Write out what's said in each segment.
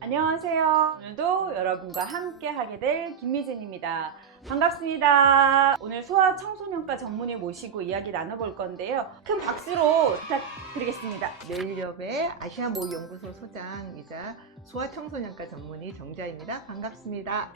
안녕하세요. 오늘도 여러분과 함께 하게 될 김미진입니다. 반갑습니다. 오늘 소아 청소년과 전문의 모시고 이야기 나눠볼 건데요. 큰 박수로 부탁드리겠습니다. 내일협의 아시아 모의 연구소 소장이자 소아 청소년과 전문의 정자입니다. 반갑습니다.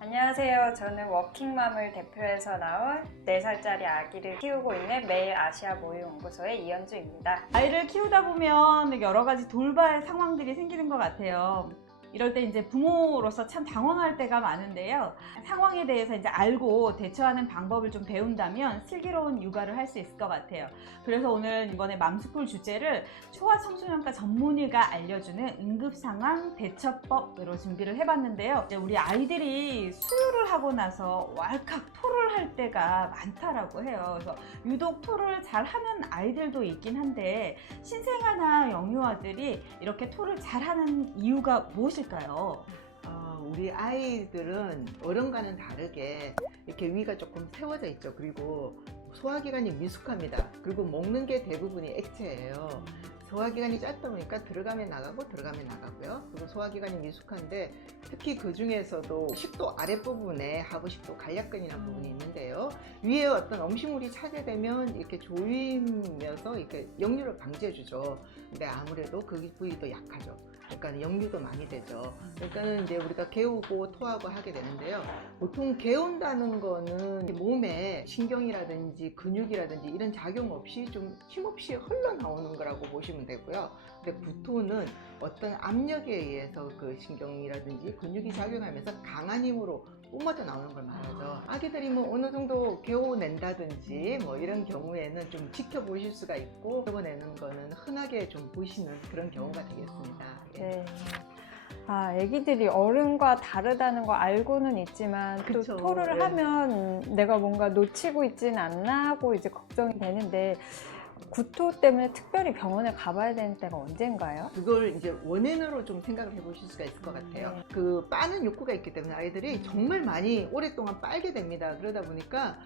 안녕하세요. 저는 워킹맘을 대표해서 나온 4살짜리 아기를 키우고 있는 매일 아시아 모의연구소의 이현주입니다. 아이를 키우다 보면 여러 가지 돌발 상황들이 생기는 것 같아요. 이럴 때 이제 부모로서 참 당황할 때가 많은데요. 상황에 대해서 이제 알고 대처하는 방법을 좀 배운다면 슬기로운 육아를 할 수 있을 것 같아요. 그래서 오늘 이번에 맘스쿨 주제를 소아 청소년과 전문의가 알려주는 응급상황 대처법으로 준비를 해봤는데요. 이제 우리 아이들이 수유를 하고 나서 왈칵 토를 할 때가 많다라고 해요. 그래서 유독 토를 잘하는 아이들도 있긴 한데 신생아나 영유아들이 이렇게 토를 잘하는 이유가 무엇일까요? 우리 아이들은 어른과는 다르게 이렇게 위가 조금 세워져 있죠. 그리고 소화기관이 미숙합니다. 그리고 먹는 게 대부분이 액체예요. 소화기관이 짧다 보니까 들어가면 나가고 들어가면 나가고요. 그리고 소화기관이 미숙한데 특히 그 중에서도 식도 아랫부분에 하부식도 간략근이라는 부분이 있는데요. 위에 어떤 음식물이 차게 되면 이렇게 조이면서 이렇게 역류를 방지해주죠. 근데 아무래도 그 부위도 약하죠. 그러니까 역류도 많이 되죠. 그러니까 이제 우리가 개우고 토하고 하게 되는데요. 보통 개운다는 거는 몸에 신경이라든지 근육이라든지 이런 작용 없이 좀 힘없이 흘러나오는 거라고 보시면 되고요. 근데 구토는 어떤 압력에 의해서 그 신경이라든지 근육이 작용하면서 강한 힘으로 뿜어져 나오는 걸 말하죠. 아기들이 뭐 어느 정도 개워낸다든지 뭐 이런 경우에는 좀 지켜보실 수가 있고 개워내는 거는 흔하게 좀 보시는 그런 경우가 되겠습니다. 네. 아기들이 어른과 다르다는 거 알고는 있지만 그쵸. 또 토를 하면 내가 뭔가 놓치고 있지는 않나 하고 이제 걱정이 되는데 구토 때문에 특별히 병원에 가봐야 되는 때가 언젠가요? 그걸 이제 원인으로 좀 생각을 해보실 수가 있을 것 같아요. 그 빠는 욕구가 있기 때문에 아이들이 정말 많이 오랫동안 빨게 됩니다. 그러다 보니까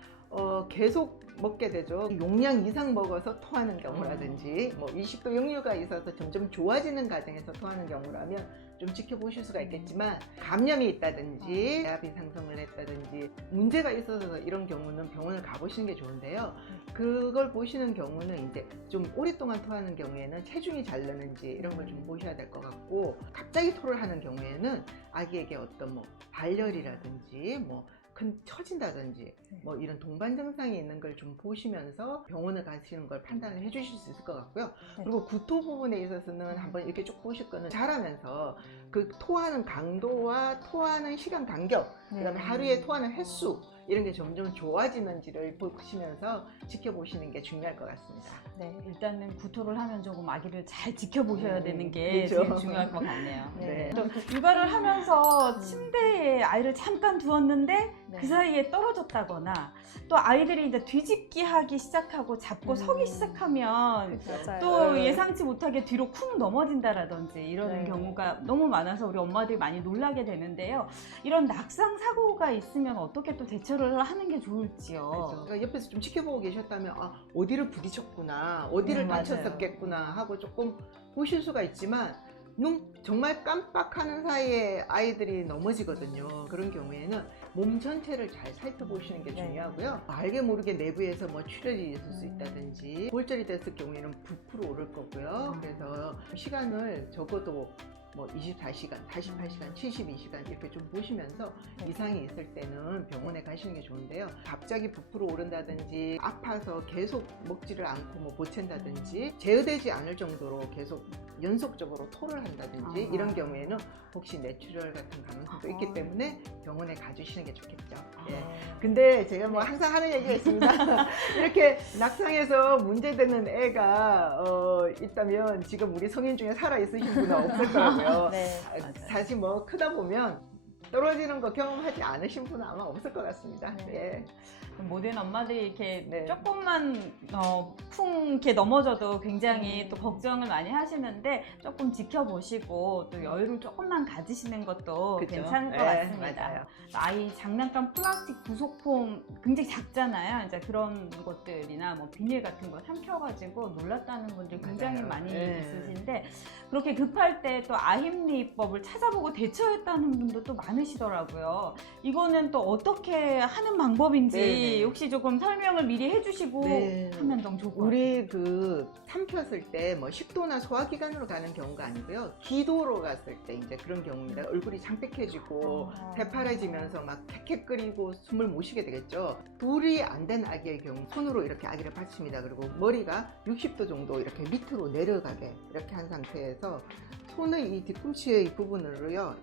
계속 먹게 되죠. 용량 이상 먹어서 토하는 경우라든지 뭐 일식도 역류가 있어서 점점 좋아지는 과정에서 토하는 경우라면 좀 지켜보실 수가 있겠지만 감염이 있다든지 배압이 상승을 했다든지 문제가 있어서 이런 경우는 병원을 가보시는 게 좋은데요. 그걸 보시는 경우는 이제 좀 오랫동안 토하는 경우에는 체중이 잘 나는지 이런 걸 좀 보셔야 될 것 같고, 갑자기 토를 하는 경우에는 아기에게 어떤 뭐 발열이라든지 뭐 큰 처진다든지 뭐 이런 동반 증상이 있는 걸 좀 보시면서 병원을 가시는 걸 판단을 해 주실 수 있을 것 같고요. 그리고 구토 부분에 있어서는 한번 이렇게 쭉 보실 거는 자라면서 그 토하는 강도와 토하는 시간 간격, 그다음에 하루에 토하는 횟수 이런 게 점점 좋아지는지를 보시면서 지켜보시는 게 중요할 것 같습니다. 네, 일단은 구토를 하면 조금 아기를 잘 지켜보셔야 되는 게 그렇죠. 제일 중요할 것 같네요. 네. 또 육아를 하면서 침대에 아이를 잠깐 두었는데 그 사이에 떨어졌다거나 또 아이들이 이제 뒤집기 하기 시작하고 잡고 서기 시작하면 맞아요. 또 예상치 못하게 뒤로 쿵 넘어진다라든지 이러는 네. 경우가 너무 많아서 우리 엄마들이 많이 놀라게 되는데요. 이런 낙상 사고가 있으면 어떻게 또 대처를 하는 게 좋을지요. 그렇죠. 그러니까 옆에서 좀 지켜보고 계셨다면 어디를 부딪혔구나, 어디를 맞아요. 다쳤었겠구나 하고 조금 보실 수가 있지만 정말 깜빡하는 사이에 아이들이 넘어지거든요. 그런 경우에는 몸 전체를 잘 살펴보시는 게 중요하고요. 알게 모르게 내부에서 뭐 출혈이 있을 수 있다든지 골절이 됐을 경우에는 부풀어 오를 거고요. 그래서 시간을 적어도 뭐 24시간, 48시간, 72시간 이렇게 좀 보시면서 이상이 있을 때는 병원에 가시는 게 좋은데요. 갑자기 부풀어 오른다든지 아파서 계속 먹지를 않고 뭐 보챈다든지 제어되지 않을 정도로 계속 연속적으로 토를 한다든지 이런 경우에는 혹시 뇌출혈 같은 가능성도 있기 때문에 병원에 가주시는 게 좋겠죠. 예. 근데 제가 뭐 항상 하는 얘기가 있습니다. 이렇게 낙상해서 문제되는 애가 있다면 지금 우리 성인 중에 살아있으신 분은 없을 거라고요. 네. 사실 뭐 크다 보면 떨어지는 거 경험하지 않으신 분은 아마 없을 것 같습니다. 네. 예. 모든 엄마들이 이렇게 네. 조금만 풍 이렇게 넘어져도 굉장히 또 걱정을 많이 하시는데 조금 지켜보시고 또 여유를 조금만 가지시는 것도 그죠? 괜찮을 것 네, 같습니다. 맞아요. 아이 장난감 플라스틱 부속폼 굉장히 작잖아요. 이제 그런 것들이나 뭐 비닐 같은 거 삼켜가지고 놀랐다는 분들 굉장히 맞아요. 많이 네. 있으신데 그렇게 급할 때 또 아힘리법을 찾아보고 대처했다는 분도 또 많으시더라고요. 이거는 또 어떻게 하는 방법인지 네네. 혹시 조금 설명을 미리 해주시고 네. 하면 너무 좋을 것 같아요. 우리 그 삼켰을 때 뭐 식도나 소화기관으로 가는 경우가 아니고요. 기도로 갔을 때 이제 그런 경우입니다. 얼굴이 창백해지고 새파래지면서 막 캑캑거리고 숨을 못 쉬게 되겠죠. 돌이 안 된 아기의 경우 손으로 이렇게 아기를 받칩니다. 그리고 머리가 60도 정도 이렇게 밑으로 내려가게 이렇게 한 상태에서 손의 이 뒤꿈치의 이 부분으로요.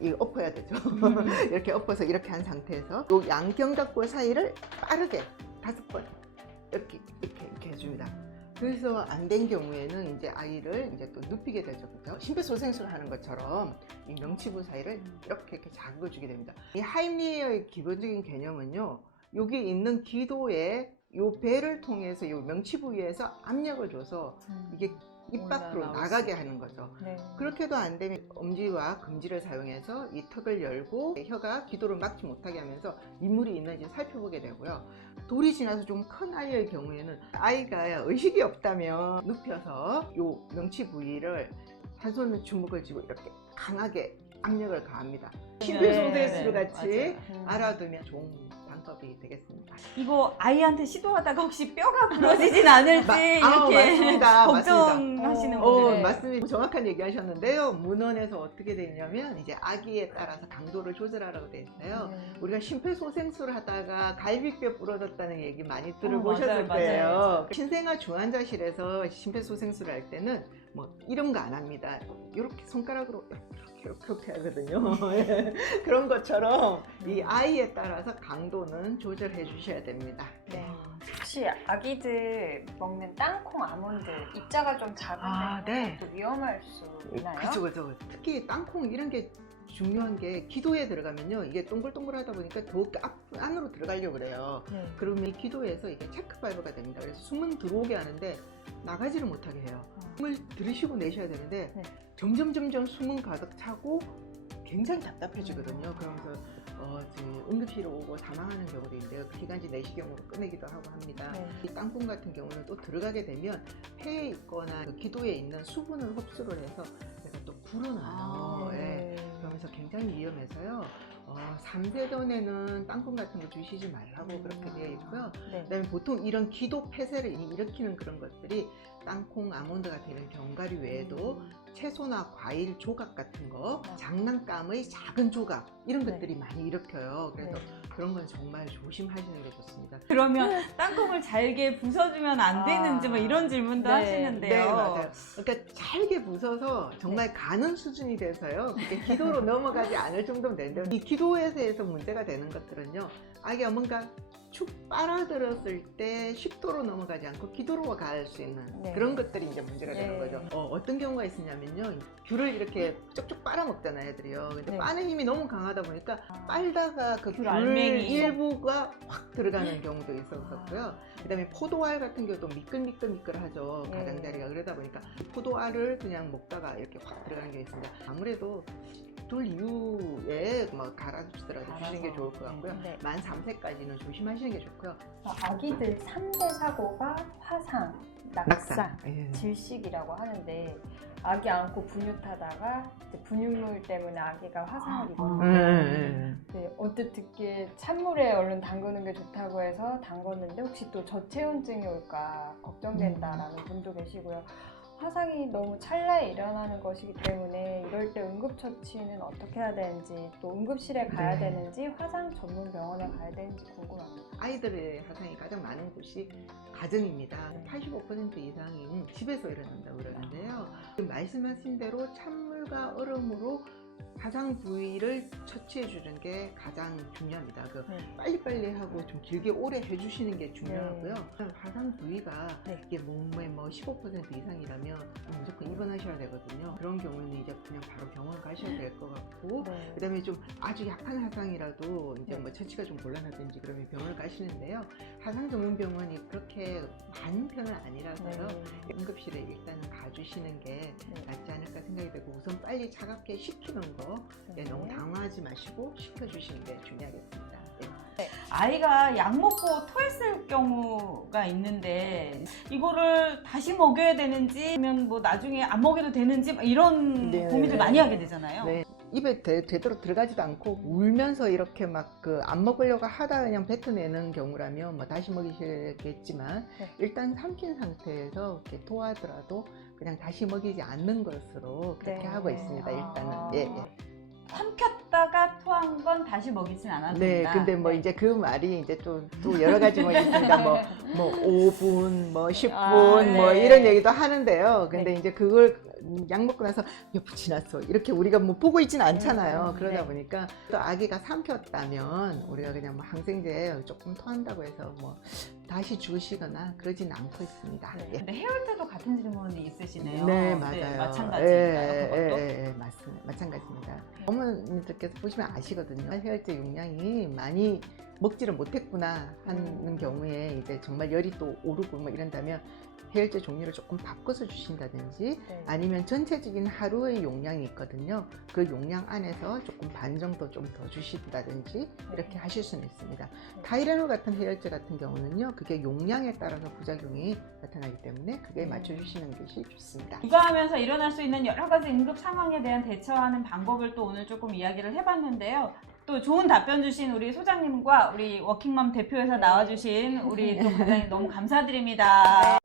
이거 엎어야 되죠. 이렇게 엎어서 이렇게 한 상태에서 요 양경각골 사이를 빠르게 5번 이렇게 해줍니다. 그래서 안 된 경우에는 이제 아이를 이제 또 눕히게 되죠. 그죠? 심폐소생술을 하는 것처럼 이 명치부 사이를 이렇게 자극을 주게 됩니다. 이 하임리의 기본적인 개념은요. 여기 있는 기도에 요 배를 통해서 요 명치 부위에서 압력을 줘서 이게 입 밖으로 올라나올 나가게 하는 거죠. 네. 그렇게도 안 되면 엄지와 금지를 사용해서 이 턱을 열고 혀가 기도를 막지 못하게 하면서 인물이 있는지 살펴보게 되고요. 돌이 지나서 좀 큰 아이의 경우에는 아이가 의식이 없다면 눕혀서 이 명치 부위를 한 손은 주먹을 쥐고 이렇게 강하게 압력을 가합니다. 심폐소생술 같이 알아두면 좋은 방법이 되겠습니다. 이거 아이한테 시도하다가 혹시 뼈가 부러지진 않을지 이렇게 맞습니다. 걱정하시는 분들. 맞습니다. 정확한 얘기 하셨는데요. 문헌에서 어떻게 되냐면 이제 아기에 따라서 강도를 조절하라고 돼 있어요. 우리가 심폐소생술 하다가 갈비뼈 부러졌다는 얘기 많이 들어보셨을 맞아요, 거예요. 맞아요. 신생아 중환자실에서 심폐소생술 할 때는 뭐 이런 거 안 합니다. 이렇게 손가락으로 이렇게 하거든요. 그런 것처럼 이 아이에 따라서 강도는 조절해 주셔야 됩니다. 네. 혹시 아기들 먹는 땅콩 아몬드 입자가 좀 작은 네. 또 위험할 수 있나요? 그죠. 특히 땅콩 이런 게 중요한 게 기도에 들어가면요. 이게 동글동글하다 보니까 더 안으로 들어가려고 그래요. 네. 그러면 이 기도에서 이게 체크 발브가 됩니다. 그래서 숨은 들어오게 하는데 나가지를 못하게 해요. 숨을 들이쉬고 내셔야 되는데 네. 점점 숨은 가득 차고 굉장히 답답해지거든요. 그러면서 응급실로 오고 사망하는 경우도 있는데요. 기관지 내시경으로 꺼내기도 하고 합니다. 네. 이 땅콩 같은 경우는 또 들어가게 되면 폐에 있거나 그 기도에 있는 수분을 흡수를 해서 내가 또 불어나요. 네. 그러면서 굉장히 위험해서요. 3세 전에는 땅콩 같은 거 주시지 말라고 그렇게 되어 있고요. 네. 그다음에 보통 이런 기도 폐쇄를 일으키는 그런 것들이 땅콩, 아몬드 같은 이런 견과류 외에도 채소나 과일 조각 같은 거, 장난감의 작은 조각 이런 네. 것들이 많이 일으켜요. 그래서 그런 건 정말 조심하시는 게 좋습니다. 그러면 땅콩을 잘게 부숴주면 안 되는지 뭐 이런 질문도 네. 하시는데요. 네, 맞아요. 그러니까 잘게 부숴서 정말 가는 수준이 돼서요. 그게 기도로 넘어가지 않을 정도면 되는데 이 기도에서 문제가 되는 것들은요. 아기 어머니가 축 빨아들었을 때 10도로 넘어가지 않고 기도로 갈 수 있는 네. 그런 것들이 이제 문제가 되는 네. 거죠. 어떤 경우가 있었냐면요. 귤을 이렇게 쪽쪽 빨아먹잖아요, 애들이요. 근데 네. 빠는 힘이 너무 강하다 보니까 빨다가 그 귤 귤 알맹이. 일부가 확 들어가는 경우도 있었고요. 그다음에 포도알 같은 경우도 미끌미끌하죠. 네. 가장자리가. 그러다 보니까 포도알을 그냥 먹다가 이렇게 확 들어가는 게 있습니다. 아무래도 둘 이후에 뭐 갈아주시더라도 주시는 게 좋을 것 같고요. 네. 만 3세까지는 조심하시는 게 좋고요. 아기들 3대 사고가 화상, 낙상, 예. 질식이라고 하는데 아기 안고 분유 타다가 이제 분유물 때문에 아기가 화상을 입었는데 네, 언뜻 듣기에 찬물에 얼른 담그는 게 좋다고 해서 담궜는데 혹시 또 저체온증이 올까 걱정된다라는 분도 계시고요. 화상이 너무 찰나에 일어나는 것이기 때문에 이럴 때 응급처치는 어떻게 해야 되는지 또 응급실에 가야 네. 되는지 화상 전문 병원에 가야 되는지 궁금합니다. 아이들의 화상이 가장 많은 곳이 가정입니다. 네. 85% 이상은 집에서 일어난다고 그러는데요. 말씀하신 대로 찬물과 얼음으로 화상 부위를 처치해 주는 게 가장 중요합니다. 네. 빨리빨리 하고 좀 길게 오래 해주시는 게 중요하고요. 화상 부위가 네. 이게 몸의 뭐 15% 이상이라면 무조건 입원하셔야 되거든요. 그런 경우는 이제 그냥 바로 병원 가셔야 될 것 같고, 네. 그다음에 좀 아주 약한 화상이라도 이제 네. 뭐 처치가 좀 곤란하든지 그러면 병원을 가시는데요. 화상 전문 병원이 그렇게 많은 편은 아니라서요. 네. 응급실에 일단은 가주시는 게 네. 낫지 않을까 생각이 되고, 우선 빨리 차갑게 식히는 거 네. 너무 당황하지 마시고 식혀주시는 게 중요하겠습니다. 예. 아이가 약 먹고 토했을 경우가 있는데 이거를 다시 먹여야 되는지 아니면 뭐 나중에 안 먹여도 되는지 막 이런 네. 고민들 많이 하게 되잖아요. 네. 입에 되도록 들어가지도 않고 울면서 이렇게 막 그 안 먹으려고 하다 그냥 뱉어내는 경우라면 뭐 다시 먹이시겠지만, 네. 일단 삼킨 상태에서 이렇게 토하더라도 그냥 다시 먹이지 않는 것으로 그렇게 네. 하고 있습니다. 일단은. 아. 예, 예. 삼켰다가 토한 건 다시 먹이진 않아도 네, 된다. 근데 뭐 이제 그 말이 이제 또 여러 가지 뭐 있습니다. 뭐 5분, 뭐 10분, 아, 네. 뭐 이런 얘기도 하는데요. 근데 네. 이제 그걸 약 먹고 나서 몇 분 지났어. 이렇게 우리가 뭐 보고 있지는 않잖아요. 그러다 네. 보니까 또 아기가 삼켰다면 우리가 그냥 뭐 항생제 조금 토한다고 해서 뭐 다시 주시거나 그러진 않고 있습니다. 네. 예. 근데 해올 때도 같은 질문이 있으시네요. 네, 맞아요. 마찬가지인가요? 그것도? 예, 맞습니다. 마찬가지입니다. 어머님들께서 보시면 아시거든요. 해열제 용량이 많이 먹지를 못했구나 하는 경우에 이제 정말 열이 또 오르고 뭐 이런다면 해열제 종류를 조금 바꿔서 주신다든지, 네. 아니면 전체적인 하루의 용량이 있거든요. 그 용량 안에서 조금 반 정도 좀 더 주신다든지 이렇게 하실 수는 있습니다. 타이레놀 같은 해열제 같은 경우는요, 그게 용량에 따라서 부작용이 나타나기 때문에 그게 맞춰주시는 것이 좋습니다. 육아하면서 일어날 수 있는 여러 가지 응급 상황에 대한 대처하는 방법을 또 오늘 조금 이야기를 해봤는데요. 또 좋은 답변 주신 우리 소장님과 우리 워킹맘 대표에서 나와주신 우리 또 과장님 너무 감사드립니다.